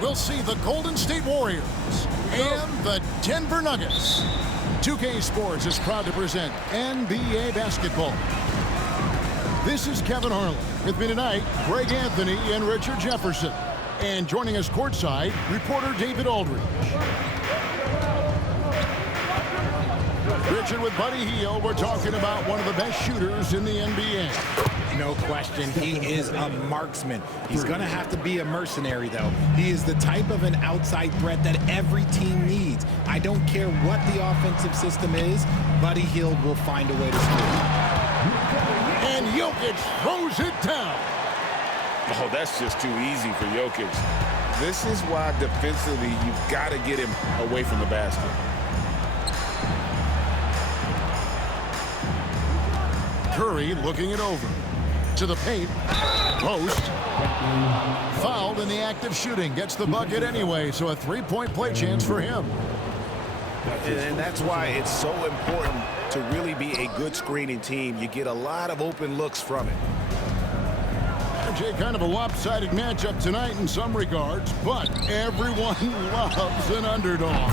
we'll see the Golden State Warriors and the Denver Nuggets. 2K Sports is proud to present NBA basketball. This is Kevin Harlan. With me tonight, Greg Anthony and Richard Jefferson. And joining us courtside, reporter David Aldridge. Richard, with Buddy Hield, we're talking about one of the best shooters in the NBA. No question, he is a marksman. He's going to have to be a mercenary, though. He is the type of an outside threat that every team needs. I don't care what the offensive system is, Buddy Hield will find a way to score. And Jokic throws it down. Oh, that's just too easy for Jokic. This is why defensively you've got to get him away from the basket. Curry looking it over. To the paint. Post. Fouled in the act of shooting. Gets the bucket anyway, so a three-point play chance for him. And that's why it's so important to really be a good screening team. You get a lot of open looks from it. RJ, kind of a lopsided matchup tonight in some regards, but everyone loves an underdog.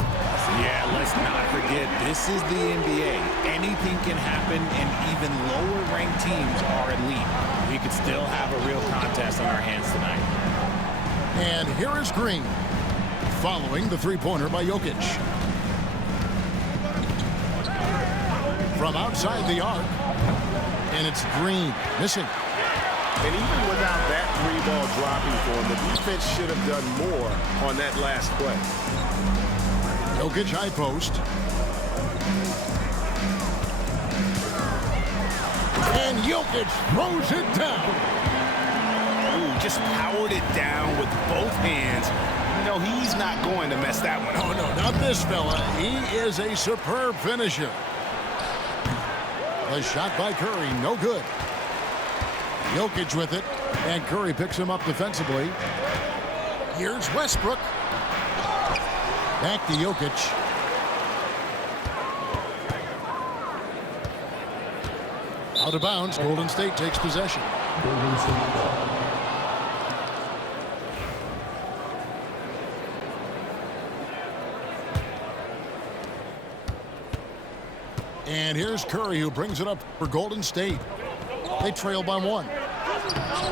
Yeah, let's not forget, this is the NBA. Anything can happen, and even lower-ranked teams are elite. We could still have a real contest on our hands tonight. And here is Green, following the three-pointer by Jokic. From outside the arc, and it's Green, missing. And even without that three ball dropping for him, the defense should have done more on that last play. Jokic high post. And Jokic throws it down. Ooh, just powered it down with both hands. No, he's not going to mess that one up. Oh, no, not this fella. He is a superb finisher. The shot by Curry, no good. Jokic with it, and Curry picks him up defensively. Here's Westbrook. Back to Jokic. Out of bounds, Golden State takes possession. And here's Curry, who brings it up for Golden State. They trail by one.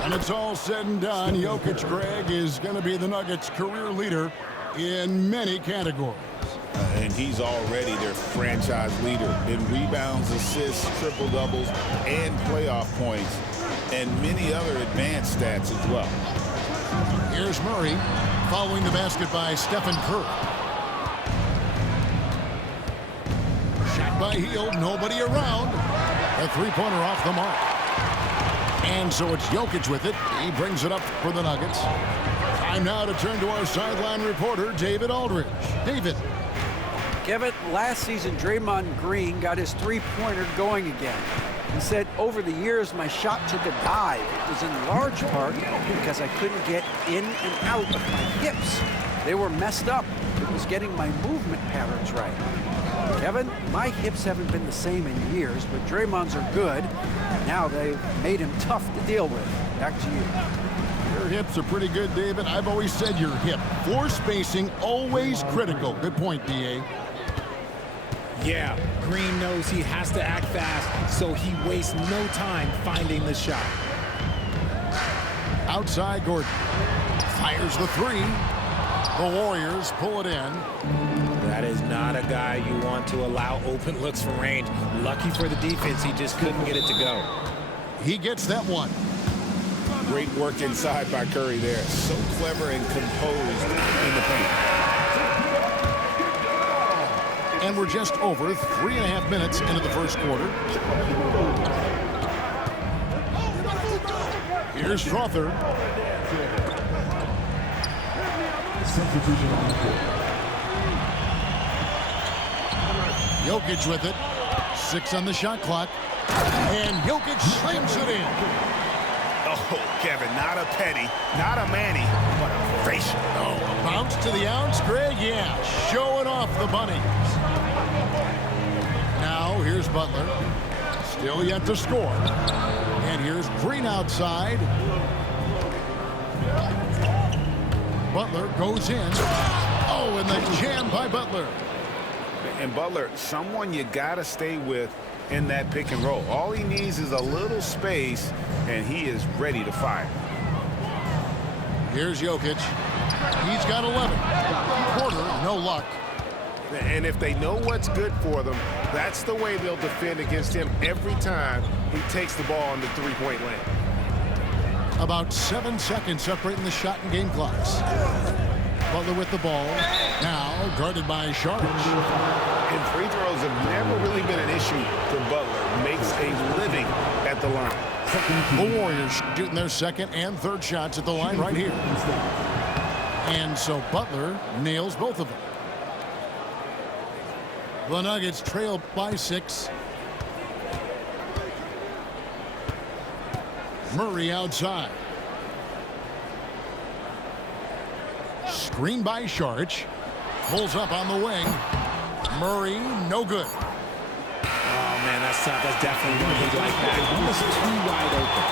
And it's all said and done, Jokic, Greg, is going to be the Nuggets' career leader in many categories. And he's already their franchise leader in rebounds, assists, triple-doubles, and playoff points, and many other advanced stats as well. Here's Murray, following the basket by Stephen Curry. Shot by Hield, nobody around. A three-pointer off the mark. And so it's Jokic with it. He brings it up for the Nuggets. Time now to turn to our sideline reporter, David Aldridge. David. Kevin, last season, Draymond Green got his three-pointer going again. He said, over the years, my shot took a dive. It was in large part because I couldn't get in and out of my hips. They were messed up. It was getting my movement patterns right. Kevin, my hips haven't been the same in years, but Draymond's are good. Now they've made him tough to deal with. Back to you. Your hips are pretty good, David. I've always said your hip. Floor spacing, always critical. Good point, D.A. Yeah, Green knows he has to act fast, so he wastes no time finding the shot. Outside, Gordon fires the three. The Warriors pull it in. That is not a guy you want to allow open looks from range. Lucky for the defense, he just couldn't get it to go. He gets that one. Great work inside by Curry there. So clever and composed in the paint. And we're just over 3.5 minutes into the first quarter. Here's Strawther. Jokic with it. 6 on the shot clock. And Jokic slams it in. Oh, Kevin, not a penny, not a Manny, but a facial. Oh, a bounce to the ounce, Greg? Yeah, showing off the bunnies. Now, here's Butler. Still yet to score. And here's Green outside. Butler goes in. Oh, and the jam by Butler. And Butler, someone you got to stay with in that pick and roll. All he needs is a little space, and he is ready to fire. Here's Jokic. He's got 11. Porter, no luck. And if they know what's good for them, that's the way they'll defend against him every time he takes the ball in the three-point lane. About 7 seconds separating the shot and game clocks. Butler with the ball. Now guarded by Sharp. And free throws have never really been an issue for Butler. Makes a living at the line. The Warriors shooting their second and third shots at the line right here. And so Butler nails both of them. The Nuggets trail by 6. Murray outside. Screen by Sharp. Pulls up on the wing. Murray, no good. Oh, man, that's tough. That's definitely one he'd like that. Almost too wide open.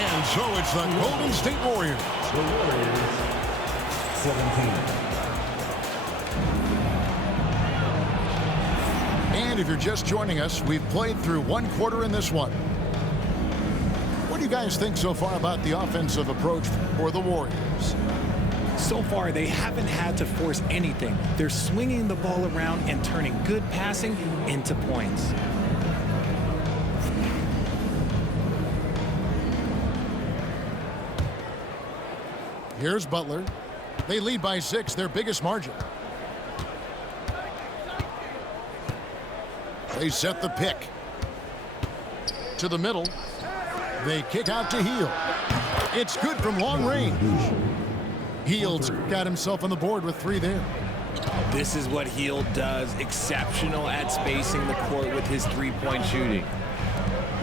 And so it's the Golden State Warriors. The Warriors, 17. And if you're just joining us, we've played through one quarter in this one. What do you guys think so far about the offensive approach for the Warriors? So far, they haven't had to force anything. They're swinging the ball around and turning good passing into points. Here's Butler. They lead by 6, their biggest margin. They set the pick. To the middle. They kick out to Hield. It's good from long range. Hield's got himself on the board with 3 there. This is what Hield does. Exceptional at spacing the court with his three-point shooting.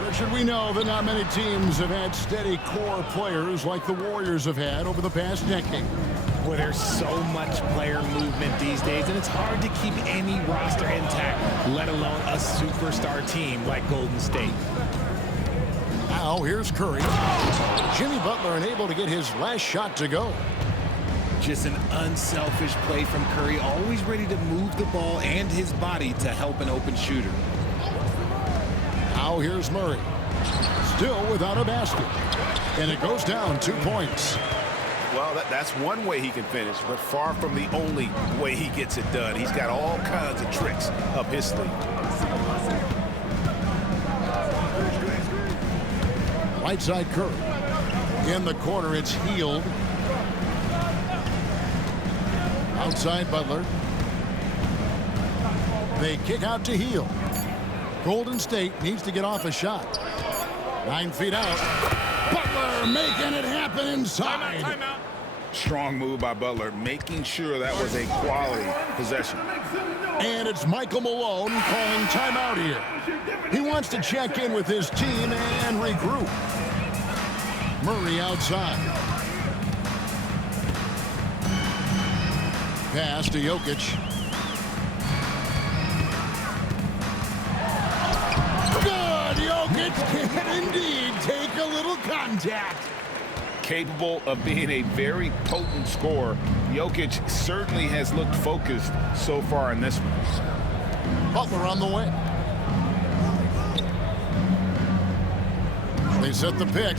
Richard, we know that not many teams have had steady core players like the Warriors have had over the past decade. Boy, there's so much player movement these days, and it's hard to keep any roster intact, let alone a superstar team like Golden State. Now here's Curry. Jimmy Butler unable to get his last shot to go. Just an unselfish play from Curry, always ready to move the ball and his body to help an open shooter. Now here's Murray. Still without a basket. And it goes down 2 points. Well, that's one way he can finish, but far from the only way he gets it done. He's got all kinds of tricks up his sleeve. Right side Curry. In the corner, it's Hield. Outside Butler. They kick out to Hield. Golden State needs to get off a shot. 9 feet out. Butler making it happen inside. Timeout. Strong move by Butler, making sure that was a quality possession. And it's Michael Malone calling timeout here. He wants to check in with his team and regroup. Murray outside. Pass to Jokic. Good! Jokic can indeed take a little contact. Capable of being a very potent scorer, Jokic certainly has looked focused so far in this one. Butler on the way. They set the pick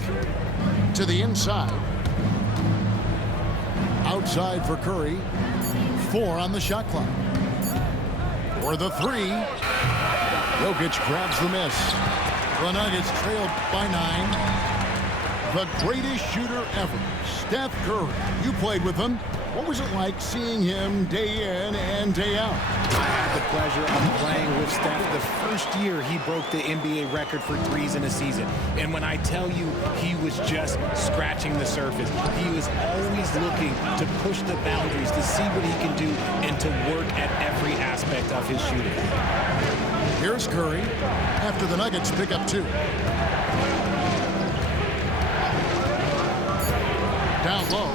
to the inside. Outside for Curry. 4 on the shot clock. For the 3. Jokic grabs the miss. The Nuggets trail by 9. The greatest shooter ever, Steph Curry. You played with him. What was it like seeing him day in and day out? I had the pleasure of playing with Steph the first year he broke the NBA record for threes in a season. And when I tell you he was just scratching the surface, he was always looking to push the boundaries, to see what he can do, and to work at every aspect of his shooting. Here's Curry after the Nuggets pick up 2. Down low.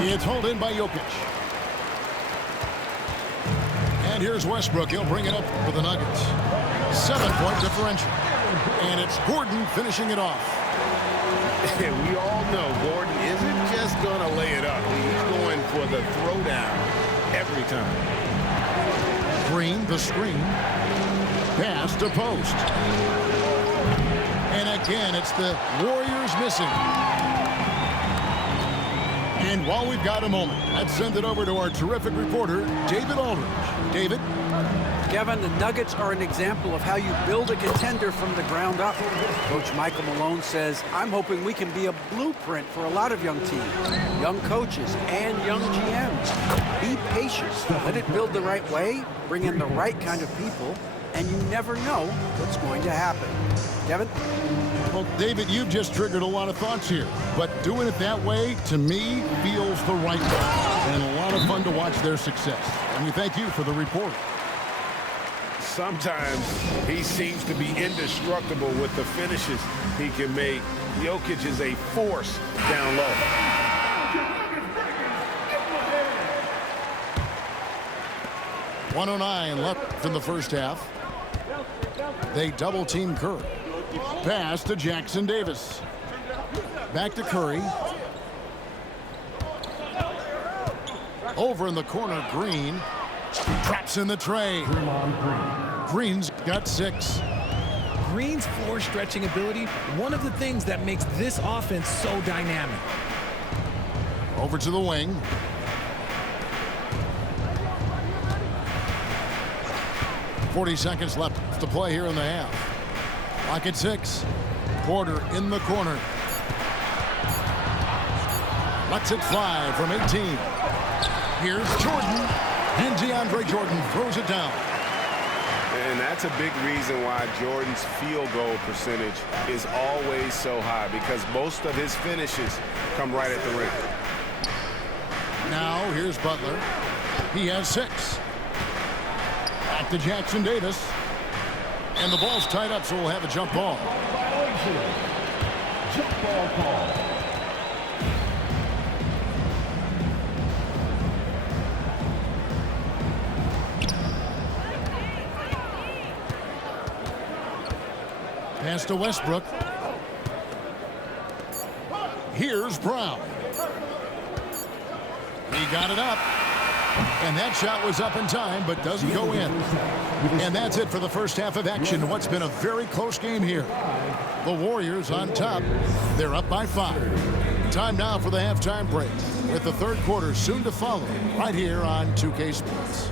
It's hauled in by Jokic. And here's Westbrook. He'll bring it up for the Nuggets. 7-point differential. And it's Gordon finishing it off. And we all know Gordon isn't just going to lay it up. He's going for the throwdown every time. Green, the screen. Pass to post. And again, it's the Warriors missing. And while we've got a moment, let's send it over to our terrific reporter, David Aldridge. David? Kevin, the Nuggets are an example of how you build a contender from the ground up. Coach Michael Malone says, I'm hoping we can be a blueprint for a lot of young teams, young coaches, and young GMs. Be patient. Let it build the right way, bring in the right kind of people, and you never know what's going to happen. Kevin? Well, David, you've just triggered a lot of thoughts here. But doing it that way, to me, feels the right way. And a lot of fun to watch their success. And we thank you for the report. Sometimes he seems to be indestructible with the finishes he can make. Jokic is a force down low. .109 left in the first half. They double-team Curry. Pass to Jackson Davis. Back to Curry. Over in the corner, Green. Traps in the tray. Green's got 6. Green's floor stretching ability, one of the things that makes this offense so dynamic. Over to the wing. .40 seconds left to play here in the half. Clock at 6. Porter in the corner. Lets it fly from 18. Here's Jordan. And DeAndre Jordan throws it down. And that's a big reason why Jordan's field goal percentage is always so high, because most of his finishes come right at the rim. Now here's Butler. He has 6. Back to Jackson Davis. And the ball's tied up, so we'll have a jump ball. Jump ball call. Pass to Westbrook. Here's Brown. He got it up. And that shot was up in time, but doesn't go in. And that's it for the first half of action. What's been a very close game here. The Warriors on top. They're up by 5. Time now for the halftime break, with the third quarter soon to follow right here on 2K Sports.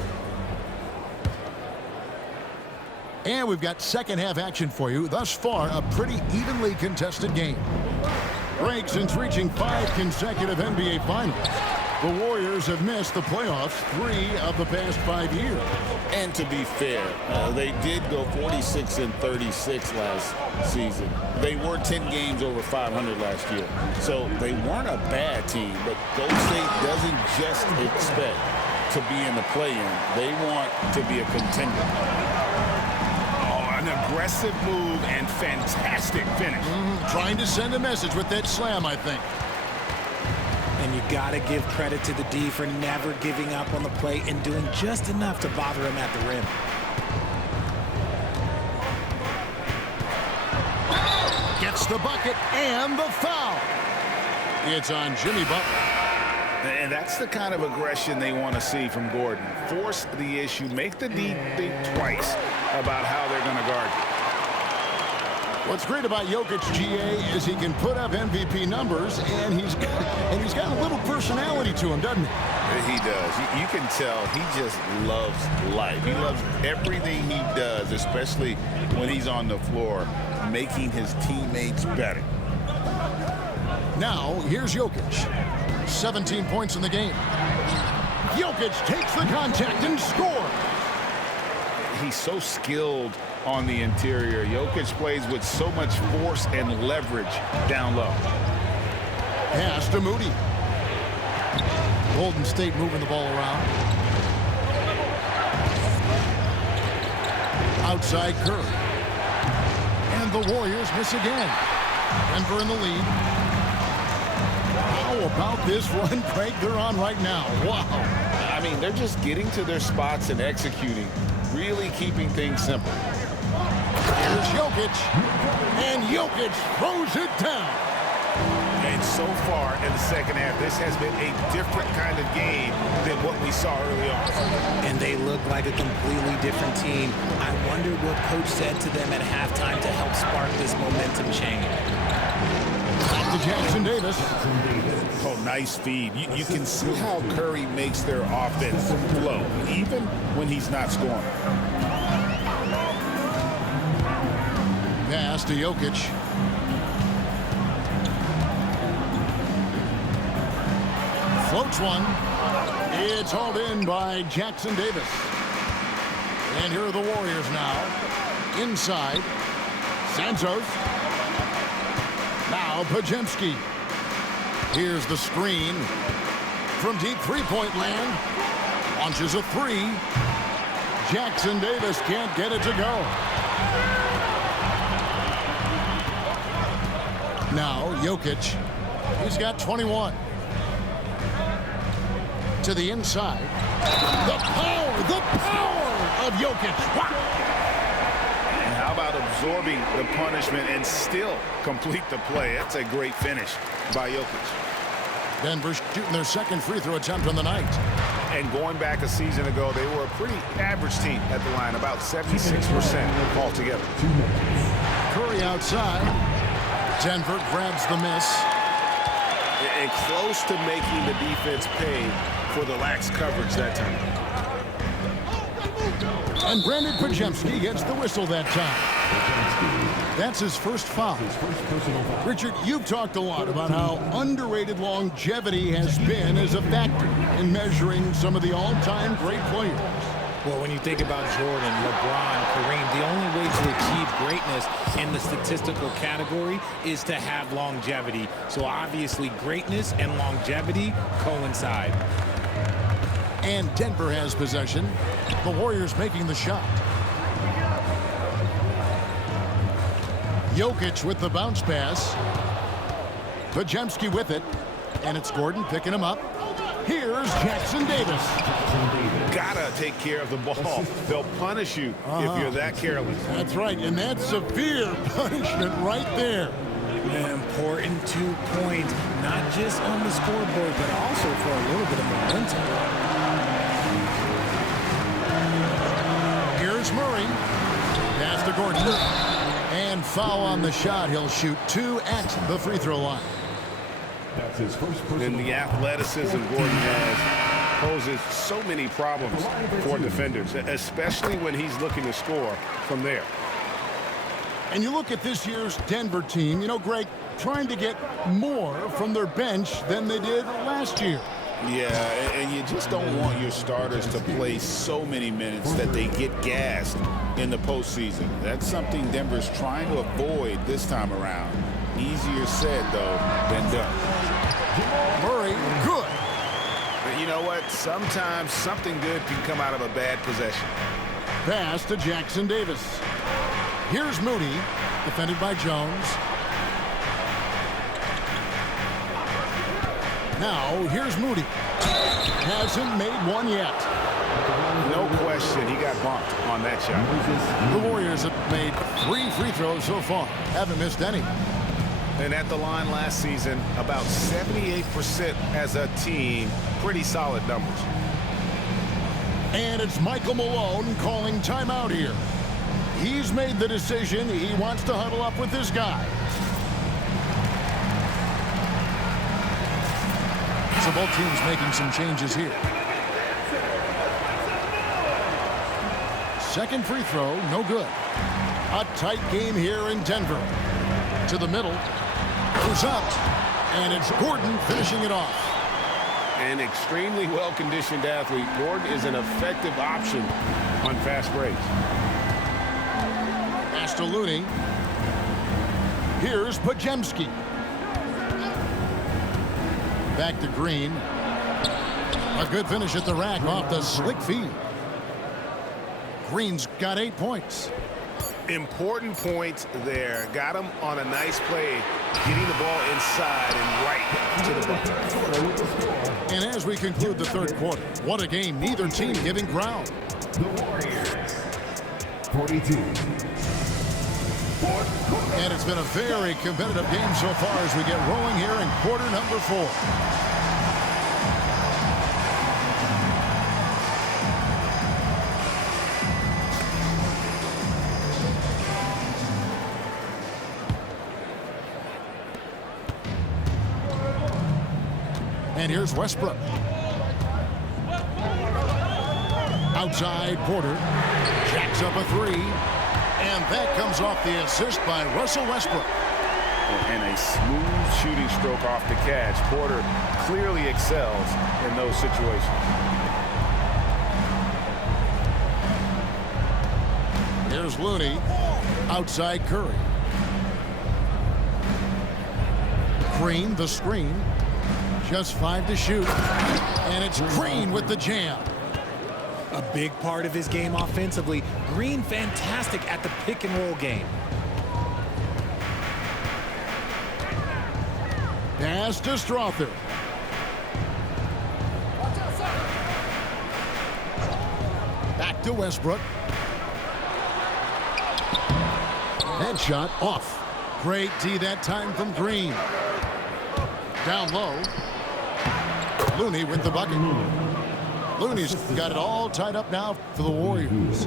And we've got second half action for you. Thus far, a pretty evenly contested game. Break since reaching 5 consecutive NBA Finals. The Warriors have missed the playoffs 3 of the past 5 years. And to be fair, they did go 46-36 last season. They were 10 games over 500 last year. So they weren't a bad team, but Golden State doesn't just expect to be in the play-in. They want to be a contender. Aggressive move and fantastic finish. Trying to send a message with that slam, I think. And you got to give credit to the D for never giving up on the play and doing just enough to bother him at the rim. Gets the bucket and the foul. It's on Jimmy Butler. And that's the kind of aggression they want to see from Gordon. Force the issue. Make the D think twice about how they're going to guard you. What's great about Jokic, GA, is he can put up MVP numbers, and he's got a little personality to him, doesn't he? He does. You can tell he just loves life. He loves everything he does, especially when he's on the floor, making his teammates better. Now, here's Jokic. 17 points in the game. Jokic takes the contact and scores. He's so skilled on the interior. Jokic plays with so much force and leverage down low. Pass to Moody. Golden State moving the ball around. Outside Curry. And the Warriors miss again. Denver in the lead. How about this run break they're on right now? Wow. I mean, they're just getting to their spots and executing, really keeping things simple. Here's Jokic. And Jokic throws it down. And And so far in the second half, this has been a different kind of game than what we saw early on. And they look like a completely different team. I wonder what coach said to them at halftime to help spark this momentum change. Back to Jackson Davis. Oh, nice feed. You can see how Curry makes their offense flow, even when he's not scoring. Pass to Jokic. Floats one. It's hauled in by Jackson Davis. And here are the Warriors now. Inside. Santos. Now Podziemski. Here's the screen. From deep three-point land. Launches a three. Jackson Davis can't get it to go. Now Jokic. He's got 21. To the inside. The power of Jokic. Wow. And how about absorbing the punishment and still complete the play? That's a great finish by Jokic. Denver shooting their second free throw attempt on the night. And going back a season ago, they were a pretty average team at the line, about 76% altogether. Curry outside. Denver grabs the miss. And close to making the defense pay for the lax coverage that time. And Brandon Podziemski gets the whistle that time. That's his first foul. Richard, you've talked a lot about how underrated longevity has been as a factor in measuring some of the all-time great players. Well, when you think about Jordan, LeBron, Kareem, the only way to achieve greatness in the statistical category is to have longevity. So obviously greatness and longevity coincide. And Denver has possession. The Warriors making the shot. Jokic with the bounce pass. Podziemski with it. And it's Gordon picking him up. Here's Jackson Davis. Gotta take care of the ball. They'll punish you if you're that careless. That's right, and that's severe punishment right there. An important 2 points, not just on the scoreboard, but also for a little bit of momentum. Here's Murray. Pass to Gordon. And foul on the shot. He'll shoot 2 at the free throw line. That's his first And the athleticism Gordon has poses so many problems for defenders, especially when he's looking to score from there. And you look at this year's Denver team, you know, Greg, trying to get more from their bench than they did last year. Yeah, and you just don't want your starters to play so many minutes that they get gassed in the postseason. That's something Denver's trying to avoid this time around. Easier said, though, than done. Murray, good. But you know what? Sometimes something good can come out of a bad possession. Pass to Jackson Davis. Here's Moody, defended by Jones. Now, here's Moody. Hasn't made one yet. No question, he got bumped on that shot. The Warriors have made 3 free throws so far. Haven't missed any. And at the line last season, about 78% as a team. Pretty solid numbers. And it's Michael Malone calling timeout here. He's made the decision. He wants to huddle up with this guy. So both teams making some changes here. Second free throw, no good. A tight game here in Denver. To the middle. Goes up. And it's Gordon finishing it off. An extremely well-conditioned athlete. Gordon is an effective option on fast breaks. Pass to Looney. Here's Podziemski. Back to Green. A good finish at the rack off the slick feed. Green's got 8 points. Important points there. Got him on a nice play, getting the ball inside and right to the bucket. And as we conclude the third quarter, what a game. Neither team giving ground. The Warriors, 42. And it's been a very competitive game so far as we get rolling here in quarter number 4. And here's Westbrook. Outside, Porter jacks up a 3. And that comes off the assist by Russell Westbrook. And a smooth shooting stroke off the catch. Porter clearly excels in those situations. Here's Looney. Outside Curry. Green, the screen. Just 5 to shoot. And it's Green with the jam. A big part of his game offensively. Green fantastic at the pick and roll game. Pass to Strother. Back to Westbrook. Headshot off. Great D that time from Green. Down low. Looney with the bucket. Looney's got it all tied up now for the Warriors.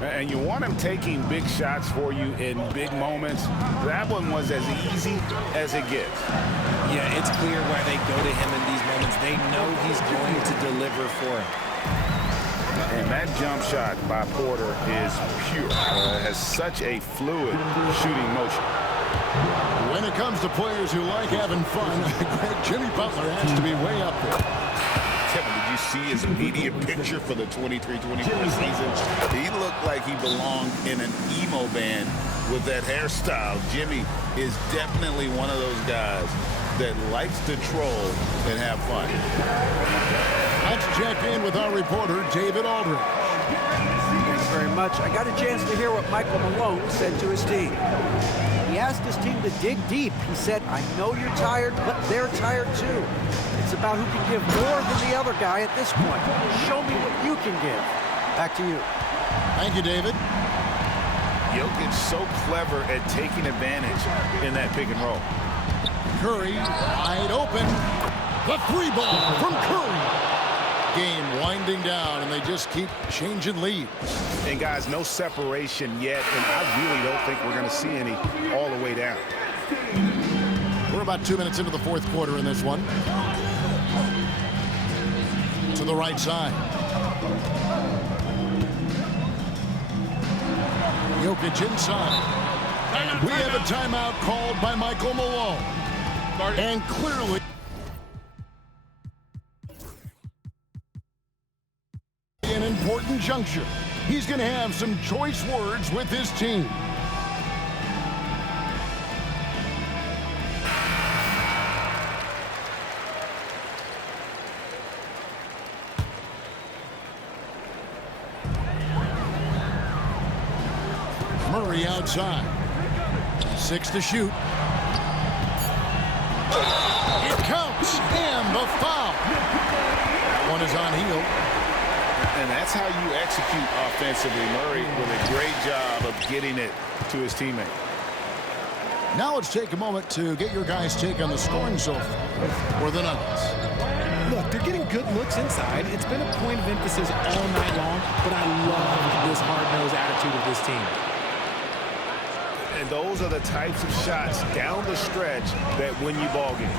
And you want him taking big shots for you in big moments. That one was as easy as it gets. Yeah, it's clear why they go to him in these moments. They know he's going to deliver for him. And that jump shot by Porter is pure. Has such a fluid shooting motion. When it comes to players who like having fun, Jimmy Butler has to be way up there. Kevin, did you see his immediate picture for the 23-24 season? He looked like he belonged in an emo band with that hairstyle. Jimmy is definitely one of those guys that likes to troll and have fun. Let's check in with our reporter, David Aldridge. Thanks very much. I got a chance to hear what Michael Malone said to his team. He asked his team to dig deep. He said, I know you're tired, but they're tired too. It's about who can give more than the other guy at this point. Show me what you can give. Back to you. Thank you, David. Jokic so clever at taking advantage in that pick and roll. Curry wide open. The 3 ball from Curry. Game winding down, and they just keep changing leads. And guys, no separation yet, and I really don't think we're going to see any all the way down. We're about 2 minutes into the 4th quarter in this one. To the right side. Jokic inside. And we have a timeout called by Michael Malone. And clearly an important juncture. He's going to have some choice words with his team. Murray outside. 6 to shoot. It counts, and the foul. That one is on Hield. And that's how you execute offensively. Murray with a great job of getting it to his teammate. Now let's take a moment to get your guys' take on the scoring so far for the Nuggets. Look, they're getting good looks inside. It's been a point of emphasis all night long, but I love this hard-nosed attitude of this team. And those are the types of shots down the stretch that win you ball games.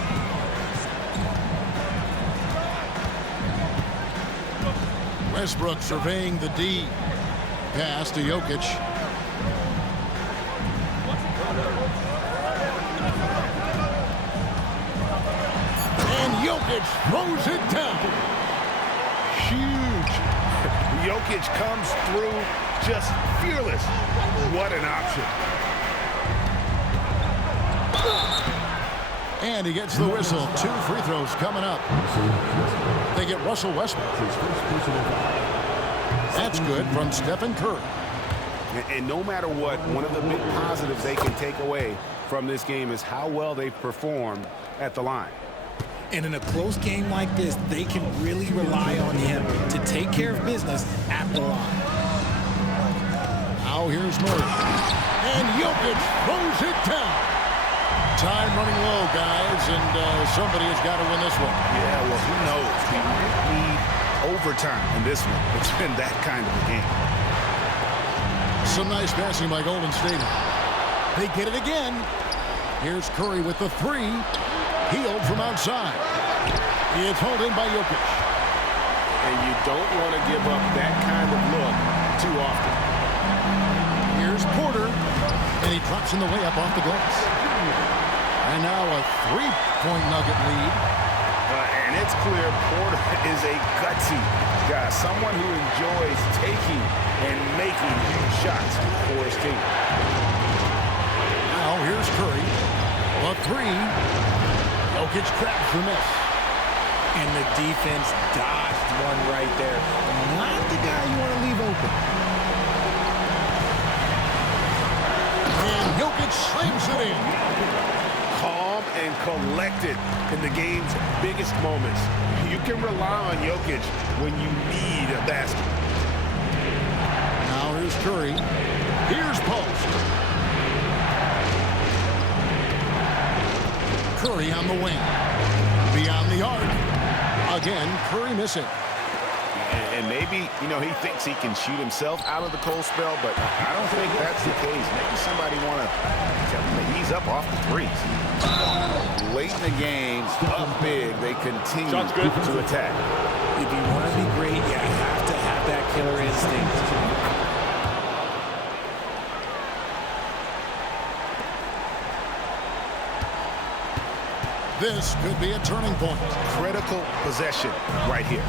Westbrook surveying the D. Pass to Jokic. And Jokic throws it down. Huge. Jokic comes through just fearless. What an option. And he gets the whistle. 2 free throws coming up. They get Russell Westbrook. That's good from Stephen Curry. And no matter what, one of the big positives they can take away from this game is how well they performed at the line. And in a close game like this, they can really rely on him to take care of business at the line. Now here's Murray. And Jokic throws it down. Time running low, guys, and somebody has got to win this one. Yeah, well, who knows? We might need overtime in this one. It's been that kind of a game. Some nice passing by Golden State. They get it again. Here's Curry with the three. Healed from outside. It's hauled in by Jokic. And you don't want to give up that kind of look too often. Here's Porter. And he drops in the layup off the glass. And now a three-point Nugget lead. And it's clear Porter is a gutsy guy. Someone who enjoys taking and making huge shots for his team. Now here's Curry. A three. Jokic grabs the miss. And the defense dodged one right there. Not the guy you want to leave open. And Jokic slams it in. Calm and collected in the game's biggest moments. You can rely on Jokic when you need a basket. Now here's Curry. Here's Post. Curry on the wing. Beyond the arc. Again, Curry missing. And maybe, you know, he thinks he can shoot himself out of the cold spell, but I don't think that's the case. Maybe somebody want to tell him to ease up off the threes. Late in the game, up big, they continue to attack. If you want to be great, you have to have that killer instinct. This could be a turning point. Critical possession right here.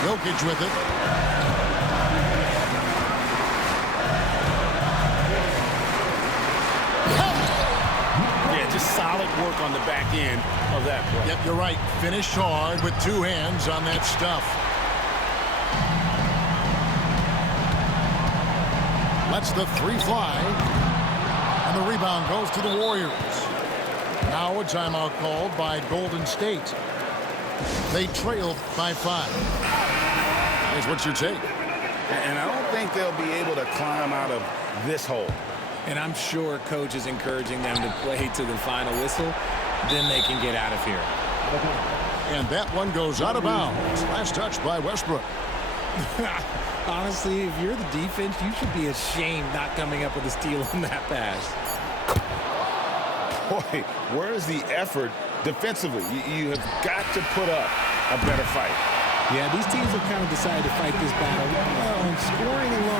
Jokic with it. Yeah, just solid work on the back end of that play. Yep, you're right. Finished hard with two hands on that stuff. Lets the three fly. And the rebound goes to the Warriors. Now a timeout called by Golden State. They trail by 5. Here's what's your take? And I don't think they'll be able to climb out of this hole. And I'm sure coach is encouraging them to play to the final whistle. Then they can get out of here. And that one goes out of bounds. Last touch by Westbrook. Honestly, if you're the defense, you should be ashamed not coming up with a steal on that pass. Boy, where's the effort defensively? You have got to put up a better fight. Yeah, these teams have kind of decided to fight this battle. Well, scoring alone.